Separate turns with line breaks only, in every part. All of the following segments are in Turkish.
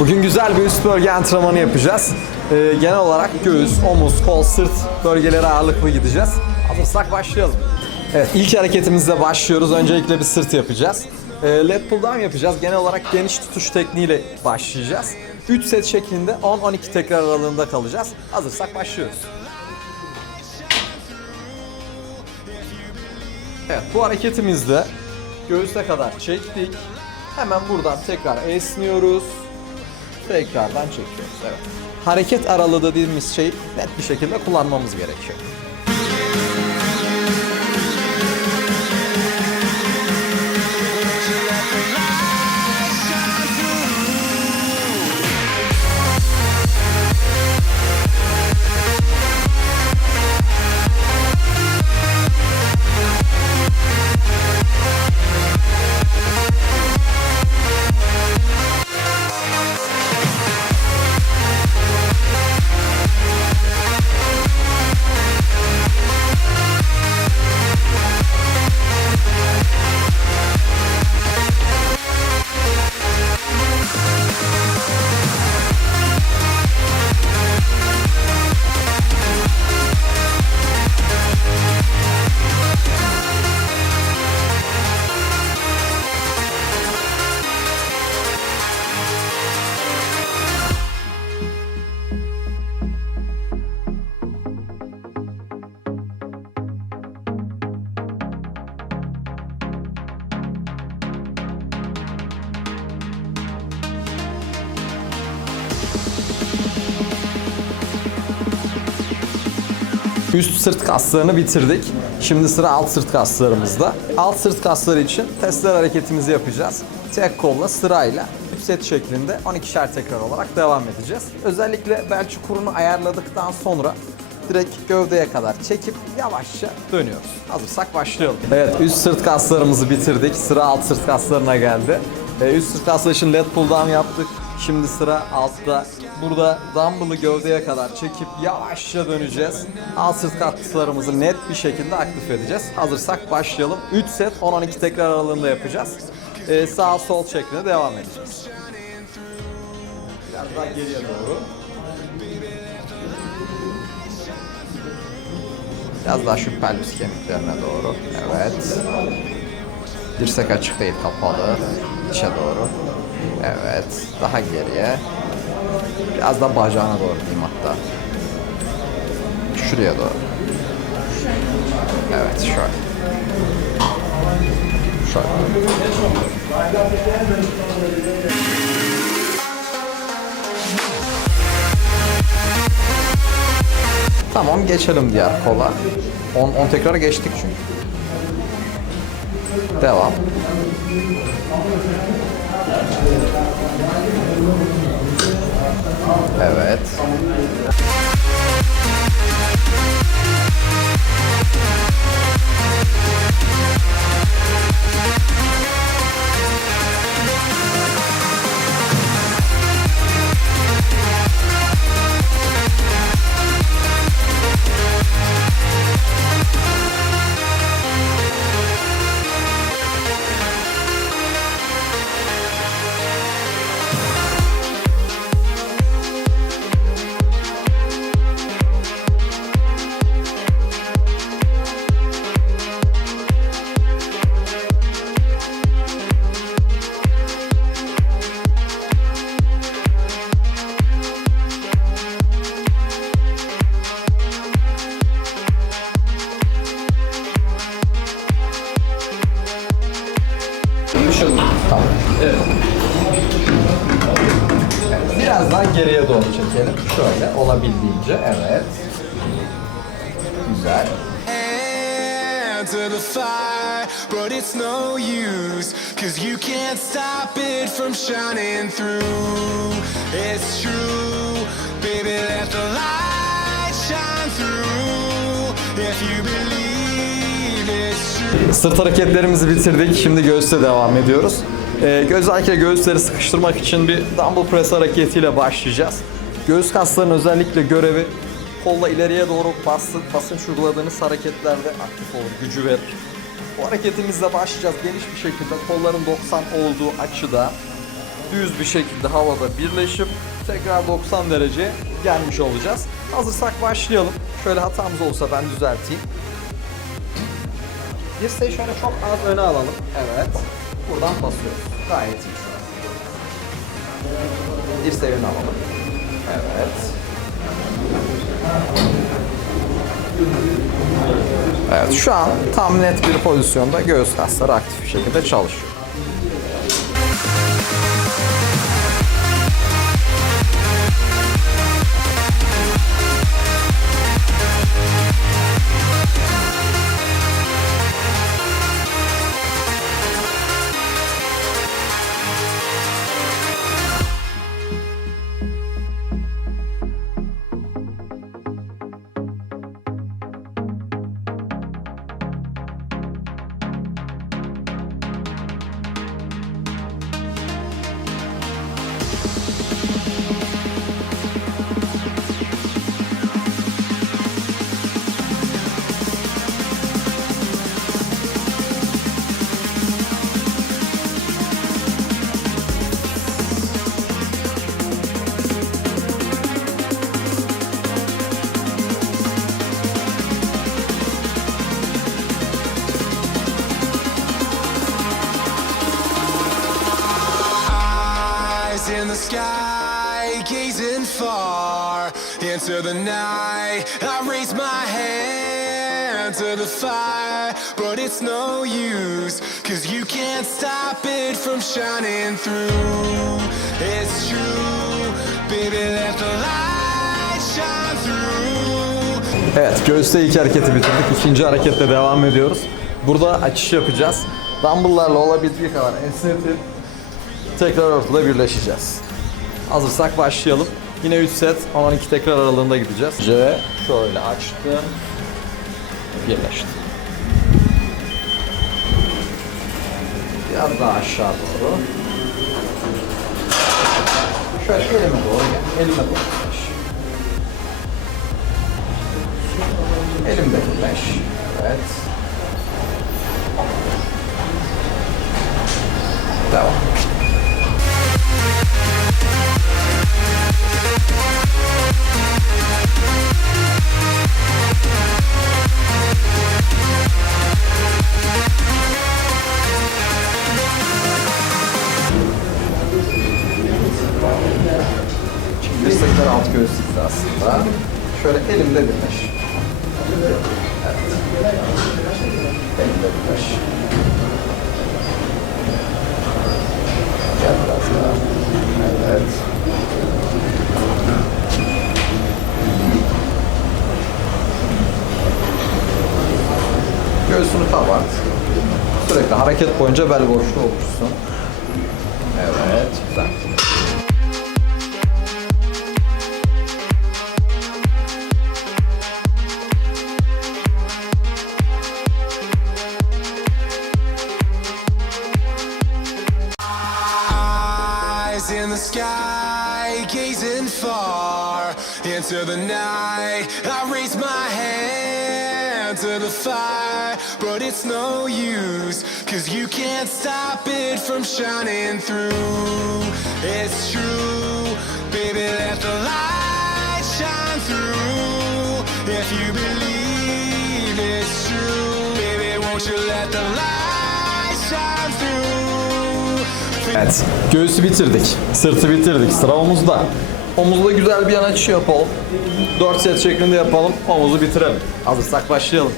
Bugün güzel bir üst bölge antrenmanı yapacağız. Ee, genel olarak göğüs, omuz, kol, sırt bölgeleri ağırlıklı gideceğiz. Hazırsak başlayalım. Evet, ilk hareketimizle başlıyoruz. Öncelikle bir sırt yapacağız. Ee, lat pull down yapacağız. Genel olarak geniş tutuş tekniğiyle başlayacağız. 3 set şeklinde 10-12 tekrar aralığında kalacağız. Hazırsak başlıyoruz. Evet, bu hareketimizde göğüse kadar çektik. Hemen buradan tekrar esniyoruz. Tekrardan çekiyoruz. Evet. Hareket aralığı dediğimiz şey net bir şekilde kullanmamız gerekiyor. Üst sırt kaslarını bitirdik. Şimdi sıra alt sırt kaslarımızda. Alt sırt kasları için testler hareketimizi yapacağız. Tek kolla sırayla 3 set şeklinde 12'şer tekrar olarak devam edeceğiz. Özellikle bel çukurunu ayarladıktan sonra direkt gövdeye kadar çekip yavaşça dönüyoruz. Hazırsak başlayalım. Evet üst sırt kaslarımızı bitirdik. Sıra alt sırt kaslarına geldi. Ee, üst sırt kasları için lat pull down yaptık. Şimdi sıra altta. Burada dumbbell'ı gövdeye kadar çekip yavaşça döneceğiz. Alt sırt kaslarımızı net bir şekilde aktif edeceğiz. Hazırsak başlayalım. 3 set 10-12 tekrar aralığında yapacağız. Ee, sağ sol şeklinde devam edeceğiz. Biraz daha geriye doğru. Biraz daha şu pelvis kemiklerine doğru. Evet. Dirsek açık değil, kapalı. İçe doğru. Evet. Daha geriye. Biraz da bacağına doğru diyeyim hatta. Şuraya doğru. Evet, şöyle. Şöyle. Tamam geçelim diğer kola. 10 10 tekrar geçtik çünkü. Devam. Evet.
Use, cause you can't stop it from shining through. It's true, baby, let the light shine through. If you believe it's true.
Sırt hareketlerimizi bitirdik. Şimdi göğüste devam ediyoruz. Ee, özellikle göğüsleri sıkıştırmak için bir dumbbell press hareketiyle başlayacağız. Göğüs kaslarının özellikle görevi kolla ileriye doğru basın, basınç uyguladığınız hareketlerde aktif olur, gücü verir. Bu hareketimizle başlayacağız geniş bir şekilde kolların 90 olduğu açıda düz bir şekilde havada birleşip tekrar 90 derece gelmiş olacağız. Hazırsak başlayalım. Şöyle hatamız olsa ben düzelteyim. Dirseği şöyle çok az öne alalım. Evet. Buradan basıyoruz. Gayet iyi şu an. Dirseği öne alalım. Evet. Evet şu an tam net bir pozisyonda göğüs kasları aktif bir şekilde çalışıyor.
Sky, gazing far into the night. I raise my hand to the fire, but it's no use, cause you can't stop it from shining through. It's true, baby, let the light shine through.
Evet, göğüste ilk hareketi bitirdik. İkinci hareketle devam ediyoruz. Burada açış yapacağız. Dumbbell'larla olabildiği kadar esnetip tekrar ortada birleşeceğiz. Hazırsak başlayalım. Yine 3 set 10-12 tekrar aralığında gideceğiz. C şöyle açtım. Birleştim. Biraz daha aşağı doğru. Şöyle elime doğru gel. Elime doğru birleş. Elimde birleş. Evet. Devam. Dirsekler alt göğüs aslında. Şöyle elimde birleş. Evet. Elimde birleş. Gel biraz daha. Evet. Göğsünü kabart. Sürekli hareket boyunca bel boşluğu oluşsun. Evet, güzel.
İn the sky, gazing far into the night. I raise my hand to the fire, but it's no use, cause you can't stop it from shining through. It's true, baby, let the light shine through. If you believe it's true, baby, won't you let the light shine through?
Evet. Göğüsü bitirdik. Sırtı bitirdik. Sıra omuzda. Omuzda güzel bir yan açı yapalım. 4 set şeklinde yapalım. Omuzu bitirelim. Hazırsak başlayalım.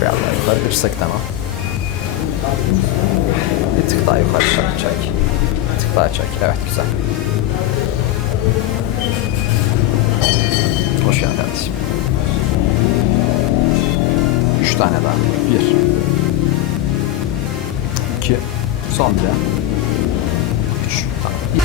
Biraz daha yukarı bir sık tamam. Bir tık daha yukarı çek. çek. Bir tık daha çek. Evet güzel. Hoş geldin kardeşim. Üç tane daha. Bir. İki. Son bir. Üç. Tamam. Bir.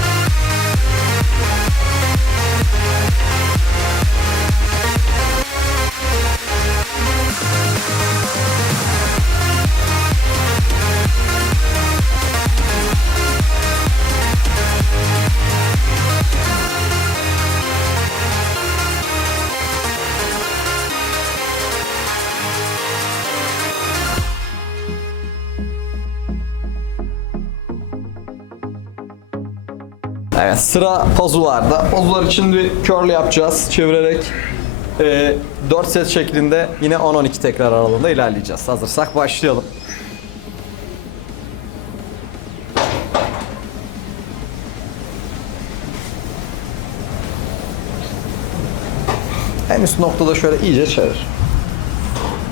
Evet sıra pazularda. Pazular için bir curl yapacağız. Çevirerek ee, e, 4 set şeklinde yine 10-12 tekrar aralığında ilerleyeceğiz. Hazırsak başlayalım. Üst noktada şöyle iyice çevir.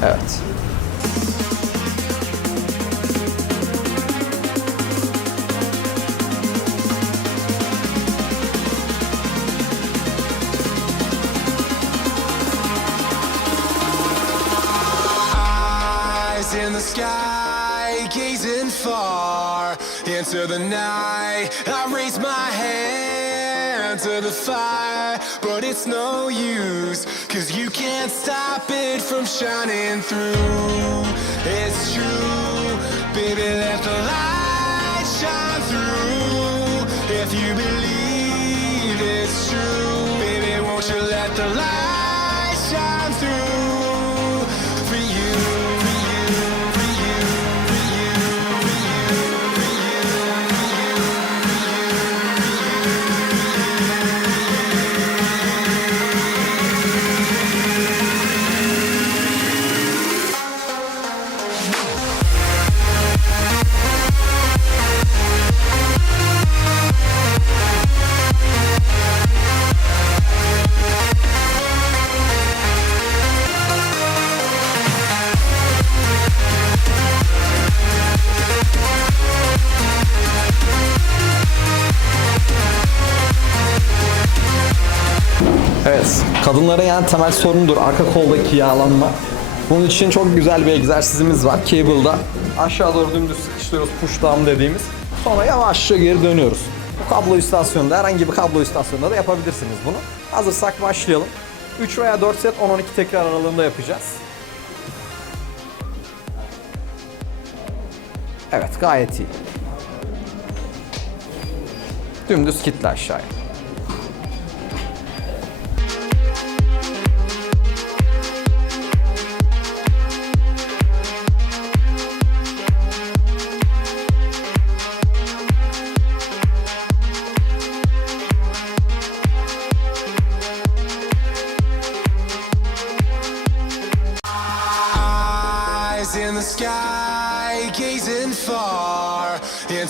Evet.
İn the sky, gazing far into the night. I raise my hand to the fire, but it's no use, can't stop it from shining through. It's true, baby, let the light
Kadınlara yani temel sorundur arka koldaki yağlanma. Bunun için çok güzel bir egzersizimiz var. Cable'da aşağı doğru dümdüz sıkıştırıyoruz push down dediğimiz. Sonra yavaşça geri dönüyoruz. Bu kablo istasyonunda, herhangi bir kablo istasyonunda da yapabilirsiniz bunu. Hazırsak başlayalım. 3 veya 4 set 10-12 tekrar aralığında yapacağız. Evet, gayet iyi. Dümdüz kitle aşağıya.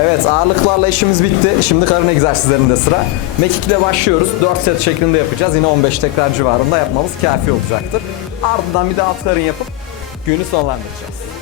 Evet ağırlıklarla işimiz bitti. Şimdi karın egzersizlerinde sıra. Mekik ile başlıyoruz. 4 set şeklinde yapacağız. Yine 15 tekrar civarında yapmamız kafi olacaktır. Ardından bir de alt karın yapıp günü sonlandıracağız.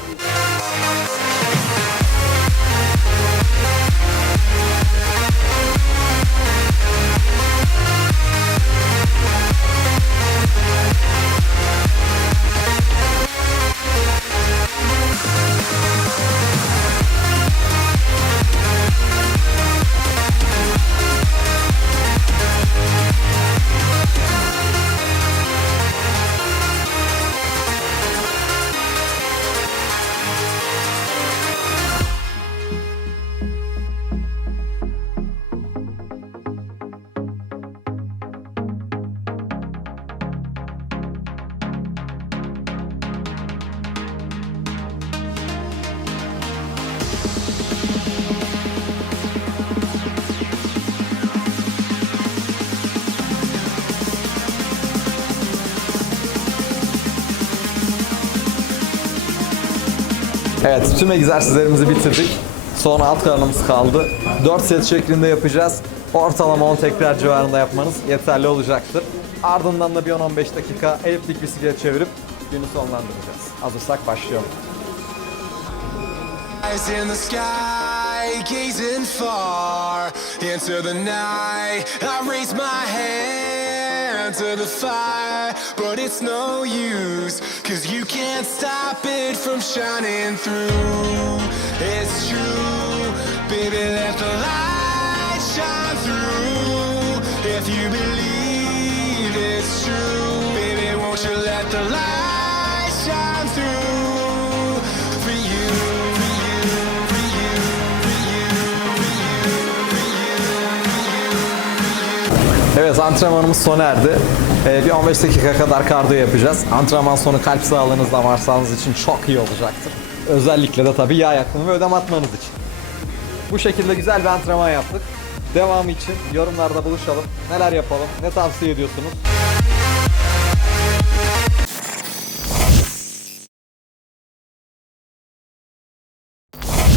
Evet, tüm egzersizlerimizi bitirdik. Sonra alt karnımız kaldı. 4 set şeklinde yapacağız. Ortalama 10 tekrar civarında yapmanız yeterli olacaktır. Ardından da bir 10-15 dakika eliplik bisiklet çevirip günü sonlandıracağız. Hazırsak başlayalım.
Eyes in the sky, gazing far into the night. I raise my hand
to the fire, but it's no use, cause you can't stop it from shining through. It's true, baby, let the light shine through. If you believe it's true, baby, won't you let the light
Evet antrenmanımız sona erdi. Ee, bir 15 dakika kadar kardiyo yapacağız. Antrenman sonu kalp sağlığınız, damar sağlığınız için çok iyi olacaktır. Özellikle de tabii yağ yakımı ve ödem atmanız için. Bu şekilde güzel bir antrenman yaptık. Devamı için yorumlarda buluşalım. Neler yapalım, ne tavsiye ediyorsunuz?